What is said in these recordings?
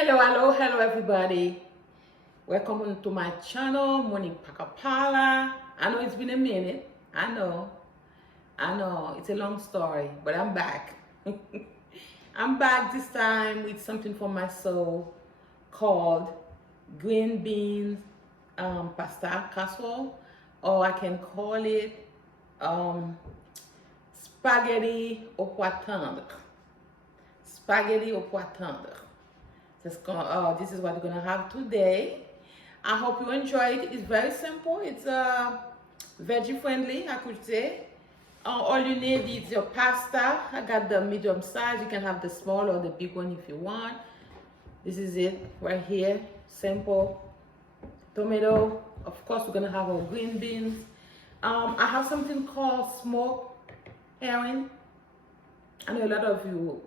Hello everybody. Welcome to my channel, Morning Pakapala. I know it's been a minute. I know, it's a long story, but I'm back. I'm back this time with something for my soul called green beans pasta casserole, or I can call it spaghetti au pois tendre. Spaghetti au pois tendre. This is what we're gonna have today. I hope you enjoy it. It's very simple. It's veggie friendly, I could say. All you need is your pasta. I got the medium size. You can have the small or the big one if you want. This is it right here. Simple. Tomato. Of course, we're gonna have our green beans. I have something called smoked herring. I know a lot of you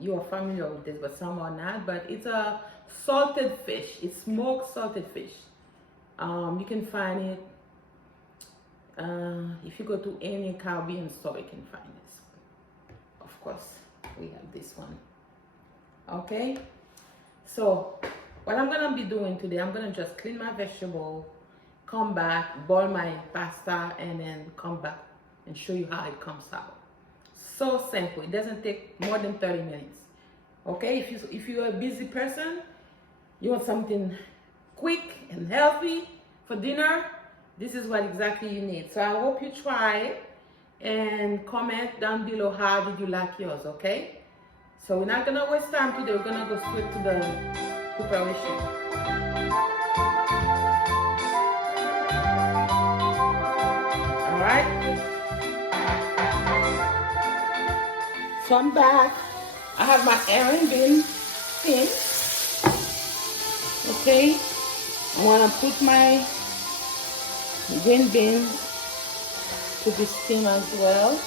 you are familiar with this, but some are not. But it's a salted fish. It's smoked salted fish. You can find it if you go to any Caribbean store. You can find this. Of course, we have this one. Okay. So what I'm gonna be doing today, I'm gonna just clean my vegetable, come back, boil my pasta, and then come back and show you how it comes out. So simple. It doesn't take more than 30 minutes. Okay, if you're a busy person, you want something quick and healthy for dinner, this is what exactly you need. So I hope you try it and comment down below how did you like yours. Okay, so we're not gonna waste time today. We're gonna go straight to the preparation. All right. So I'm back. I have my herring bean steam. Okay. I want to put my green beans to be steamed as well.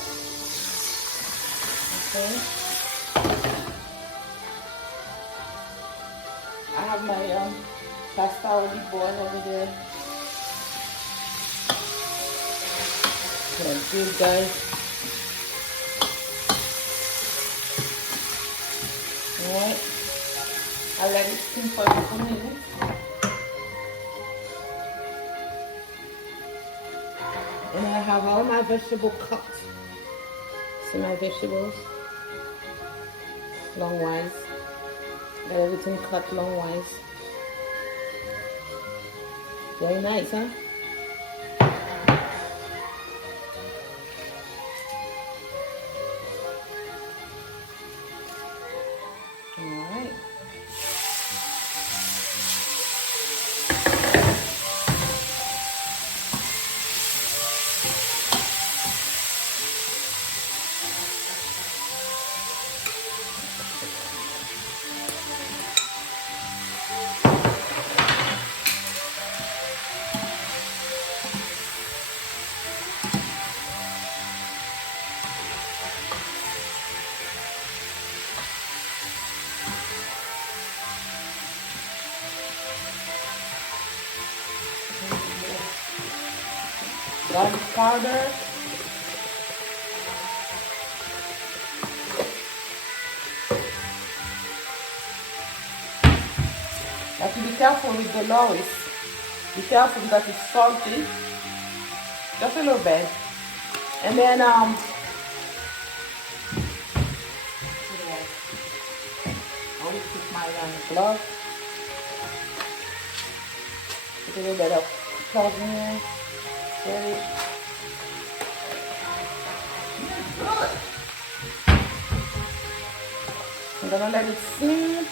Okay. I have my pasta already boiled over there. That's good, guys. Alright, I let it steam for a few minutes. And I have all my vegetables cut. See my vegetables? Longwise. Got everything cut longwise. Very nice, huh? Alright. Garlic powder. Have to be careful with the Loris. Be careful because it's salty. Just a little bit. And then I always put my glove. Put a little bit of clove in there. Good. I'm gonna let it steam.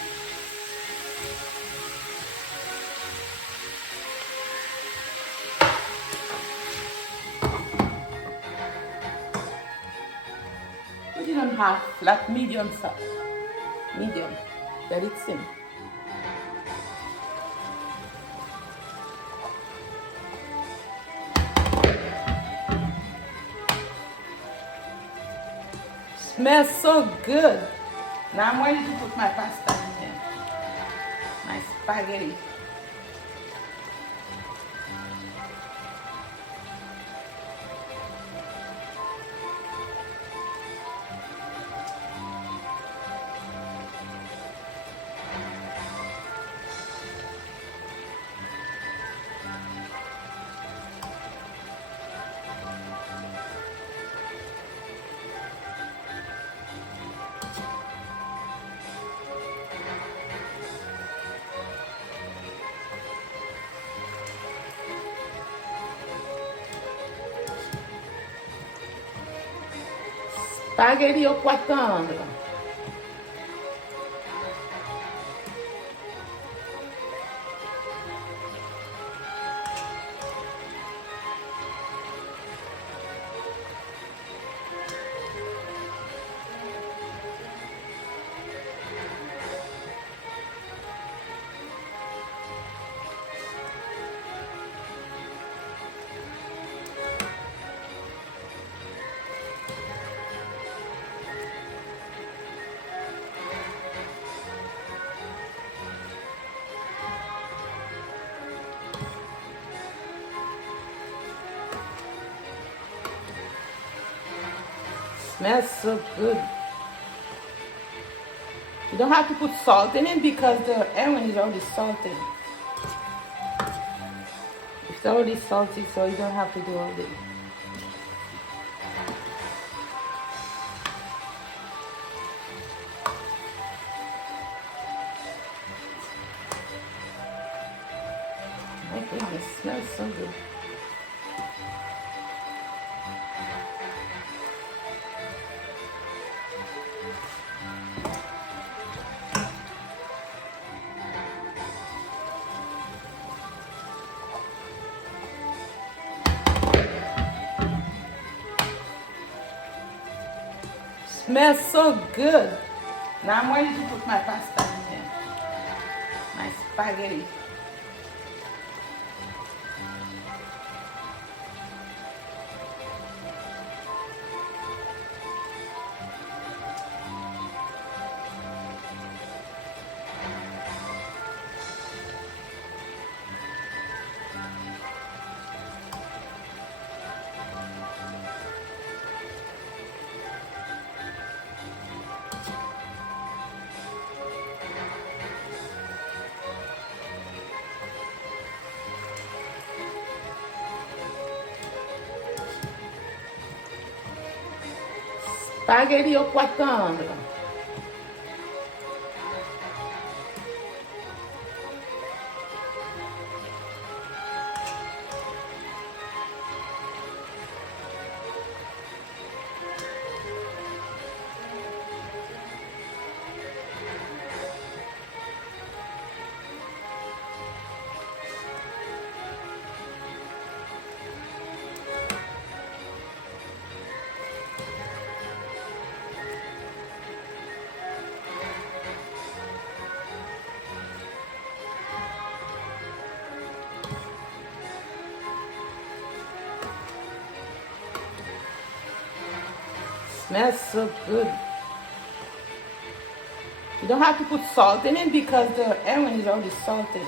Put it on half, like medium size. Medium. Let it steam. Smells so good. Now I'm ready to put my pasta in here. My spaghetti. Spaghetti au pois tendre. Smells so good. You don't have to put salt in it because the onion is already salted. It's already salty, so you don't have to do all this. My goodness, it smells so good. Smells so good. Now I'm ready to put my pasta in here. My spaghetti. Spaghetti au pois tendre. Smells so good. You don't have to put salt in it because the onion is already salted.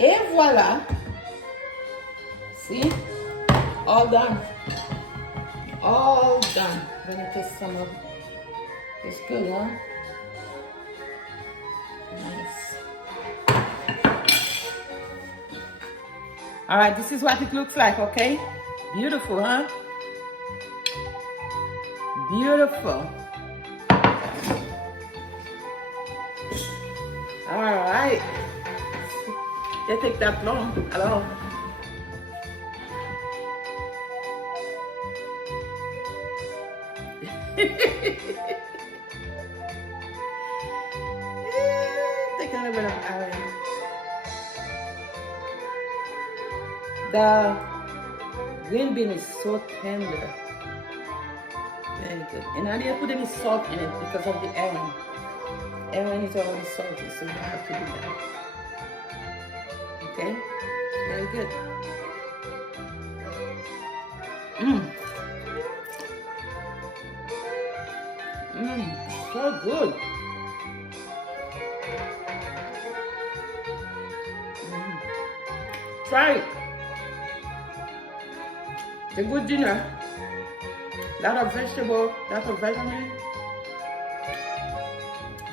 Et voila. See? All done. All done. I'm gonna taste some of it. It's good, huh? Nice. All right, this is what it looks like, okay? Beautiful, huh? Beautiful. All right. They take that long. Hello. Take a little bit of iron. The green bean is so tender. Very good. And I didn't put any salt in it because of the iron. Iron is already salty, so you don't have to do that. Okay? Very good. So good. Try it. It's a good dinner. Lot of vegetable, lot of vitamin.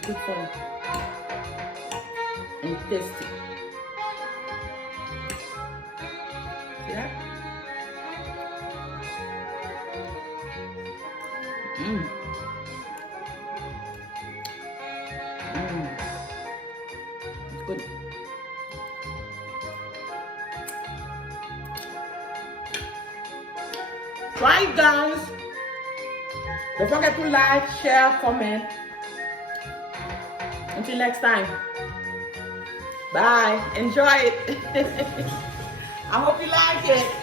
Good for you. And tasty. Yeah. It's good. Try it, guys. Don't forget to like, share, comment. Until next time. Bye. Enjoy it. I hope you like it.